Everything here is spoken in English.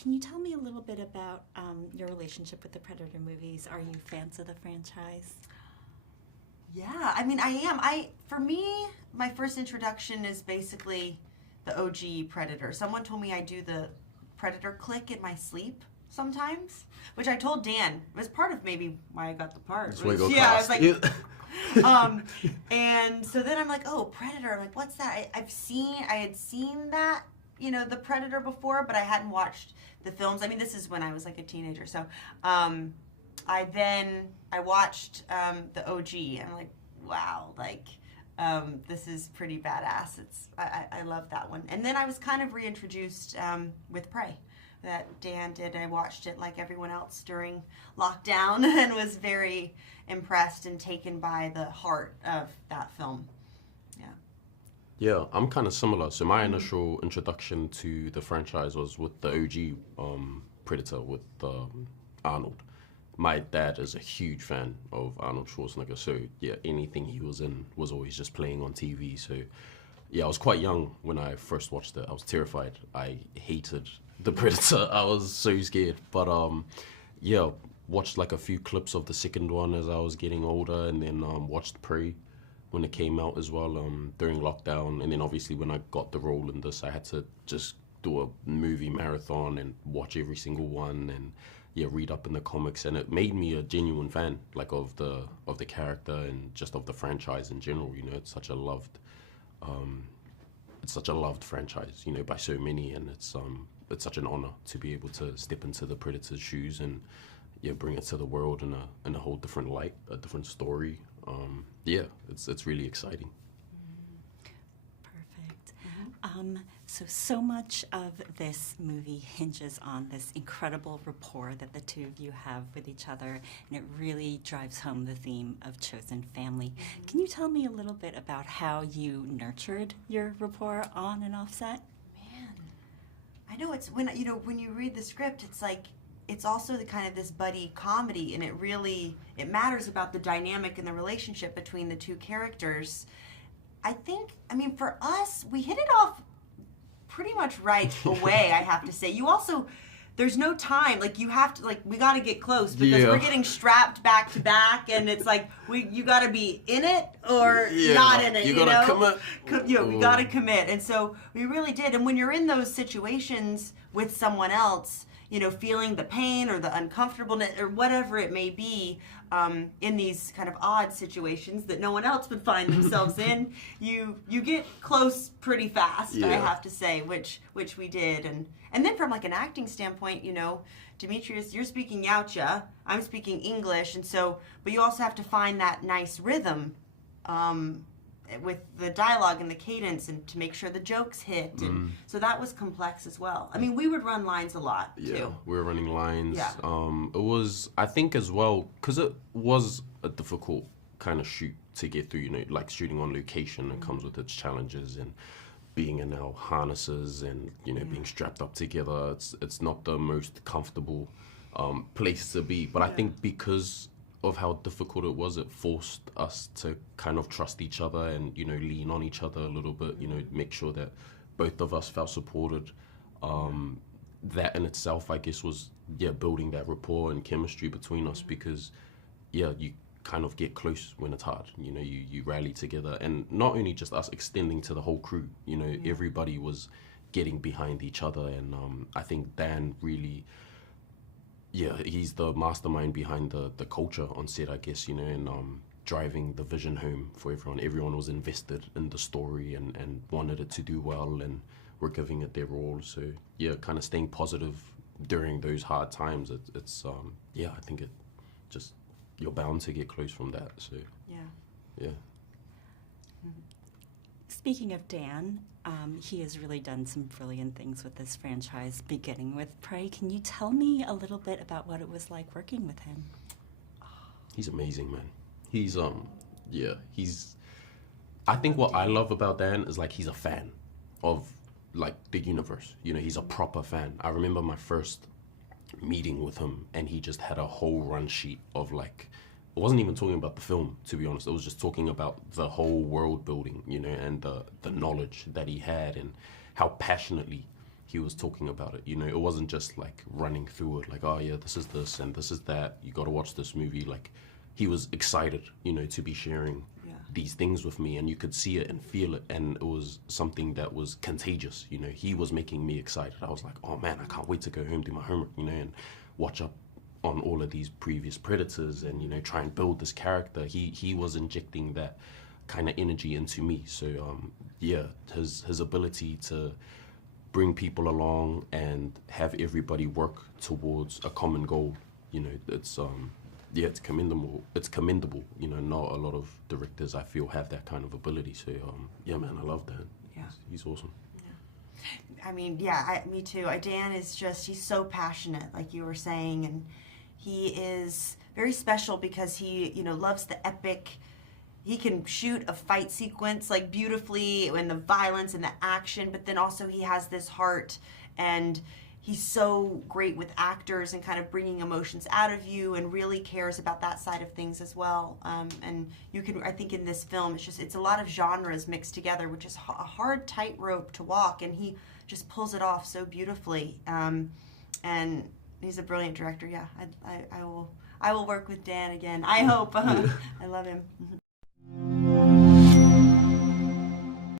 can you tell me a little bit about your relationship with the Predator movies? Are you fans of the franchise? Yeah, I mean, I am. For me, my first introduction is basically the OG Predator. Someone told me I do the Predator click in my sleep sometimes, which I told Dan was part of maybe why I got the part. Yeah, I was like, and so then I'm like, oh, Predator. I'm like, what's that? I had seen that, the Predator before, but I hadn't watched the films. I mean, this is when I was like a teenager. So I watched the OG, and I'm like, wow, like, this is pretty badass. I love that one. And then I was kind of reintroduced with Prey that Dan did. I watched it like everyone else during lockdown and was very impressed and taken by the heart of that film. Yeah, I'm kind of similar. So my initial introduction to the franchise was with the OG Predator with Arnold. My dad is a huge fan of Arnold Schwarzenegger, so yeah, anything he was in was always just playing on TV. So yeah, I was quite young when I first watched it. I was terrified. I hated the Predator. I was so scared. But yeah, watched like a few clips of the second one as I was getting older, and then watched Prey when it came out as well during lockdown. And then obviously when I got the role in this, I had to just do a movie marathon and watch every single one and read up in the comics, and it made me a genuine fan, like of the character and just of the franchise in general. It's such a loved franchise, by so many, and it's such an honor to be able to step into the Predator's shoes and bring it to the world in a whole different light, a different story. It's really exciting. Perfect. So much of this movie hinges on this incredible rapport that the two of you have with each other, and it really drives home the theme of chosen family. Can you tell me a little bit about how you nurtured your rapport on and off set? Man, I know it's when you read the script, it's like, it's also the kind of this buddy comedy, and it matters about the dynamic and the relationship between the two characters. I mean, for us, we hit it off pretty much right away, I have to say. You also, there's no time. Like, you have to, like, we got to get close because we're getting strapped back to back, and it's like, you got to be in it or not in it, you got to commit. We got to commit. And so we really did. And when you're in those situations with someone else, feeling the pain or the uncomfortableness or whatever it may be, in these kind of odd situations that no one else would find themselves in, you get close pretty fast, I have to say, which we did. And then from like an acting standpoint, Dimitrius, you're speaking Yautja, I'm speaking English, and so, but you also have to find that nice rhythm with the dialogue and the cadence, and to make sure the jokes hit, and so that was complex as well. I mean, we would run lines a lot too. We were running lines. Yeah. It was, I think as well, because it was a difficult kind of shoot to get through, like shooting on location, it comes with its challenges, and being in our harnesses and being strapped up together, it's not the most comfortable place to be, but I think because of how difficult it was, it forced us to kind of trust each other and lean on each other a little bit, make sure that both of us felt supported. That in itself, I guess, was building that rapport and chemistry between us, because you kind of get close when it's hard. You rally together, and not only just us extending to the whole crew, everybody was getting behind each other, and I think Dan really, he's the mastermind behind the culture on set, I guess, and driving the vision home for everyone. Everyone was invested in the story and wanted it to do well, and we're giving it their all. So kind of staying positive during those hard times. It's I think it just, you're bound to get close from that. So yeah. Speaking of Dan, he has really done some brilliant things with this franchise, beginning with Prey. Can you tell me a little bit about what it was like working with him? He's amazing, man. He's I think what I love about Dan is, like, he's a fan of, like, the universe. He's a proper fan. I remember my first meeting with him, and he just had a whole run sheet of, like, it wasn't even talking about the film, to be honest. It was just talking about the whole world building, and the knowledge that he had, and how passionately he was talking about it. You know, it wasn't just like running through it, like, oh yeah, this is this and this is that. You got to watch this movie. Like, he was excited, you know, to be sharing these things with me, and you could see it and feel it, and it was something that was contagious. You know, he was making me excited. I was like, oh man, I can't wait to go home, do my homework, you know, and watch up on all of these previous Predators, and, you know, try and build this character. He was injecting that kind of energy into me. So yeah, his ability to bring people along and have everybody work towards a common goal, you know, it's it's commendable. It's commendable. You know, not a lot of directors, I feel, have that kind of ability. So yeah, man, I love that. Yeah, he's awesome. Yeah. I mean, yeah, me too. Dan is just, he's so passionate, like you were saying, and he is very special because he, you know, loves the epic. He can shoot a fight sequence like beautifully, and the violence and the action, but then also he has this heart, and he's so great with actors and kind of bringing emotions out of you, and really cares about that side of things as well. And you can, I think in this film, it's a lot of genres mixed together, which is a hard tightrope to walk, and he just pulls it off so beautifully. And he's a brilliant director. Yeah, I will work with Dan again. I hope. I love him.